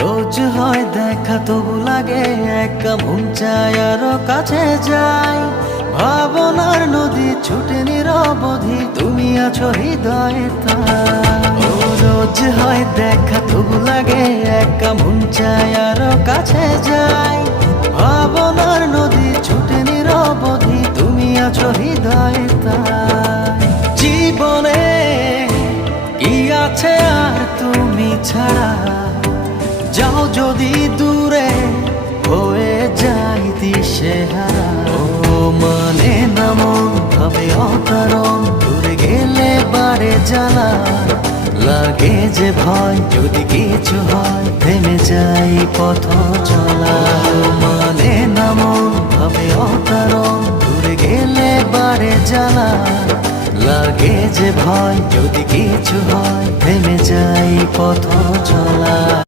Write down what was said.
রোজ হয় দেখা তবু লাগে একা মন চায় আরো কাছে যাই। ভাবনার নদী ছুটে নিরবধি, তুমি আছো হৃদয়ে তাই। ও রোজ হয় দেখা তবু লাগে একা মন চায় আরো কাছে যাই। ভাবনার নদী ছুটে নিরবধি, তুমি আছো হৃদয়ে তাই। জীবনে কি আছে আর তুমি ছাড়া, যাও যদি দূরে হয়ে যাই দিশেহারা। ও মানে না মন ভাবে অকারণ, দূরে গেলে বাড়ে জ্বালা। লাগে যে ভয় যদি কিছু হয়, থেমে যাই পথ চলা। ও মানে না মন ভাবে অকারণ, দূরে গেলে বাড়ে জ্বালা। লাগে যে ভয় যদি কিছু হয়, থেমে যাই পথ চলা।